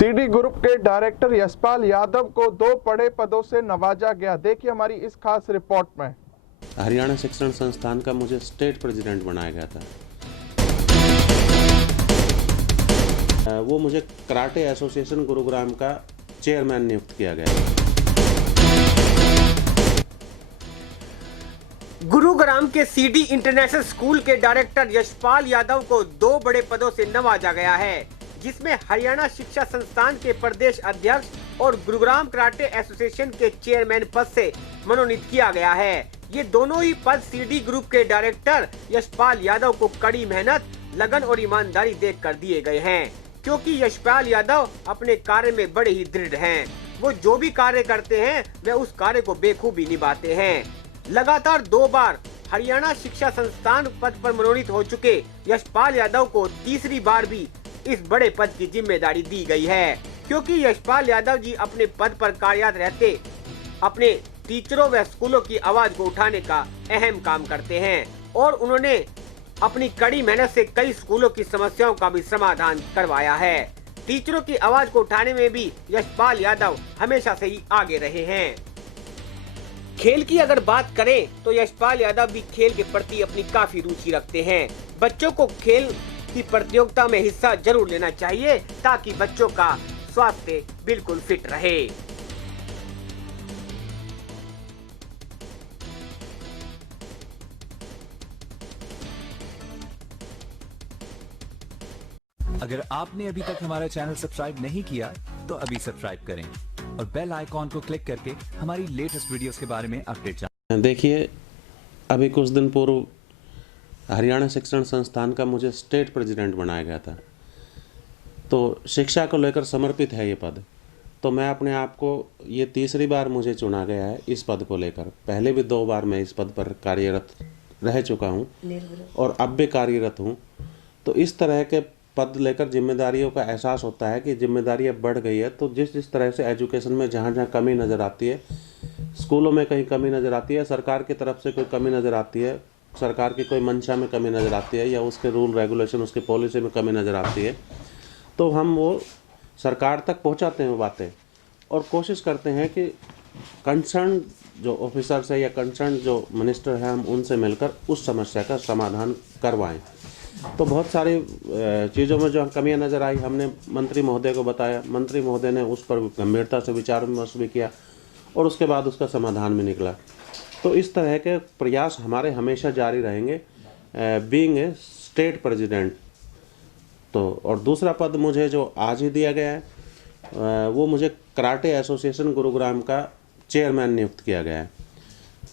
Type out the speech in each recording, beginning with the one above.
CD group के director Yashpal Yadav को 2 बड़े पदों से नवाजा गया। देखिए हमारी इस खास रिपोर्ट में। हरियाणा शिक्षण संस्थान का मुझे स्टेट प्रेसिडेंट बनाया गया था। वो मुझे कराटे एसोसिएशन गुरुग्राम का चेयरमैन नियुक्त किया गया। गुरुग्राम के सीडी इंटरनेशनल स्कूल के डायरेक्टर यशपाल यादव को 2 बड़े पदों से नवाजा गया है, जिसमें हरियाणा शिक्षा संस्थान के प्रदेश अध्यक्ष और गुरुग्राम कराटे एसोसिएशन के चेयरमैन पद से मनोनीत किया गया है। ये दोनों ही पद सीडी ग्रुप के डायरेक्टर यशपाल यादव को कड़ी मेहनत, लगन और ईमानदारी देखकर दिए गए हैं, क्योंकि यशपाल यादव अपने कार्य में बड़े ही दृढ़ हैं। वो जो भी कार्य करते हैं वे उस कार्य को बेखूबी निभाते हैं। लगातार 2 बार हरियाणा शिक्षा संस्थान पद पर मनोनीत हो चुके यशपाल यादव को तीसरी बार भी इस बड़े पद की जिम्मेदारी दी गई है, क्योंकि यशपाल यादव जी अपने पद पर कार्यरत रहते अपने टीचरों व स्कूलों की आवाज को उठाने का अहम काम करते हैं और उन्होंने अपनी कड़ी मेहनत से कई स्कूलों की समस्याओं का भी समाधान करवाया है। टीचरों की आवाज को उठाने में भी यशपाल यादव हमेशा से ही आगे रहे हैं। खेल की अगर बात करें तो यशपाल यादव भी खेल के प्रति अपनी काफी रुचि रखते हैं। बच्चों को खेल की प्रतियोगिता में हिस्सा जरूर लेना चाहिए ताकि बच्चों का स्वास्थ्य बिल्कुल फिट रहे। अगर आपने अभी तक हमारा चैनल सब्सक्राइब नहीं किया तो अभी सब्सक्राइब करें और बेल आइकॉन को क्लिक करके हमारी लेटेस्ट वीडियोस के बारे में अपडेट जानें। देखिए, अभी कुछ दिन पूर्व हरियाणा शिक्षण संस्थान का मुझे स्टेट प्रेसिडेंट बनाया गया था। तो शिक्षा को लेकर समर्पित है ये पद। तो मैं अपने आप को ये तीसरी बार मुझे चुना गया है इस पद को लेकर। पहले भी 2 बार मैं इस पद पर कार्यरत रह चुका हूँ और अब भी कार्यरत हूँ। तो इस तरह के पद लेकर जिम्मेदारियों का एहसास होता है कि जिम्मेदारी अब बढ़ गई है। तो जिस तरह से एजुकेशन में जहाँ कमी नज़र आती है, स्कूलों में कहीं कमी नज़र आती है, सरकार की तरफ से कोई कमी नज़र आती है, सरकार की कोई मंशा में कमी नज़र आती है या उसके रूल रेगुलेशन, उसकी पॉलिसी में कमी नज़र आती है, तो हम वो सरकार तक पहुंचाते हैं वो बातें और कोशिश करते हैं कि कंसर्न जो ऑफिसर्स है या कंसर्न जो मिनिस्टर है, हम उनसे मिलकर उस समस्या का समाधान करवाएं। तो बहुत सारी चीज़ों में जो कमियां नज़र आई, हमने मंत्री महोदय को बताया। मंत्री महोदय ने उस पर गंभीरता से विचार विमर्श भी किया और उसके बाद उसका समाधान भी निकला। तो इस तरह के प्रयास हमारे हमेशा जारी रहेंगे बीइंग ए स्टेट प्रेसिडेंट। तो और दूसरा पद मुझे जो आज ही दिया गया है वो मुझे कराटे एसोसिएशन गुरुग्राम का चेयरमैन नियुक्त किया गया है।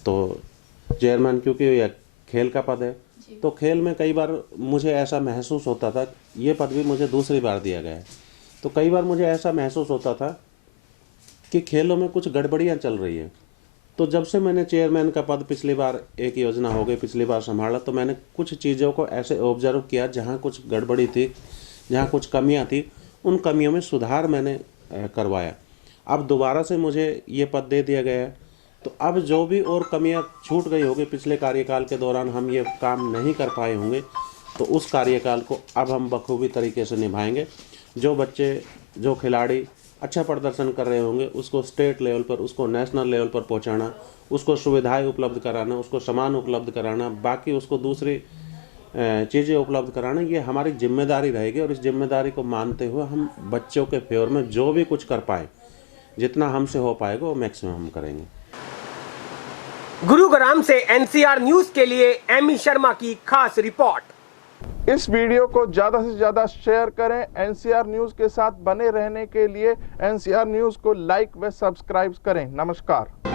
तो चेयरमैन क्योंकि यह खेल का पद है, तो खेल में कई बार मुझे ऐसा महसूस होता था, ये पद भी मुझे दूसरी बार दिया गया है, तो कई बार मुझे ऐसा महसूस होता था कि खेलों में कुछ गड़बड़ियाँ चल रही है। तो जब से मैंने चेयरमैन का पद पिछली बार एक योजना हो गई, पिछली बार संभाला, तो मैंने कुछ चीज़ों को ऐसे ऑब्जर्व किया जहाँ कुछ गड़बड़ी थी, जहाँ कुछ कमियाँ थी, उन कमियों में सुधार मैंने करवाया। अब दोबारा से मुझे ये पद दे दिया गया है, तो अब जो भी और कमियाँ छूट गई होगी पिछले कार्यकाल के दौरान, हम ये काम नहीं कर पाए होंगे, तो उस कार्यकाल को अब हम बखूबी तरीके से निभाएंगे। जो बच्चे, जो खिलाड़ी अच्छा प्रदर्शन कर रहे होंगे, उसको स्टेट लेवल पर, उसको नेशनल लेवल पर पहुंचाना, उसको सुविधाएं उपलब्ध कराना, उसको सामान उपलब्ध कराना, बाकी उसको दूसरी चीज़ें उपलब्ध कराना, ये हमारी जिम्मेदारी रहेगी। और इस जिम्मेदारी को मानते हुए हम बच्चों के फेवर में जो भी कुछ कर पाए, जितना हमसे हो पाएगा वो मैक्सिमम हम करेंगे। गुरुग्राम से एनसीआर न्यूज के लिए एमी शर्मा की खास रिपोर्ट। इस वीडियो को ज़्यादा से ज़्यादा शेयर करें। एनसीआर न्यूज़ के साथ बने रहने के लिए एनसीआर न्यूज़ को लाइक व सब्सक्राइब करें। नमस्कार।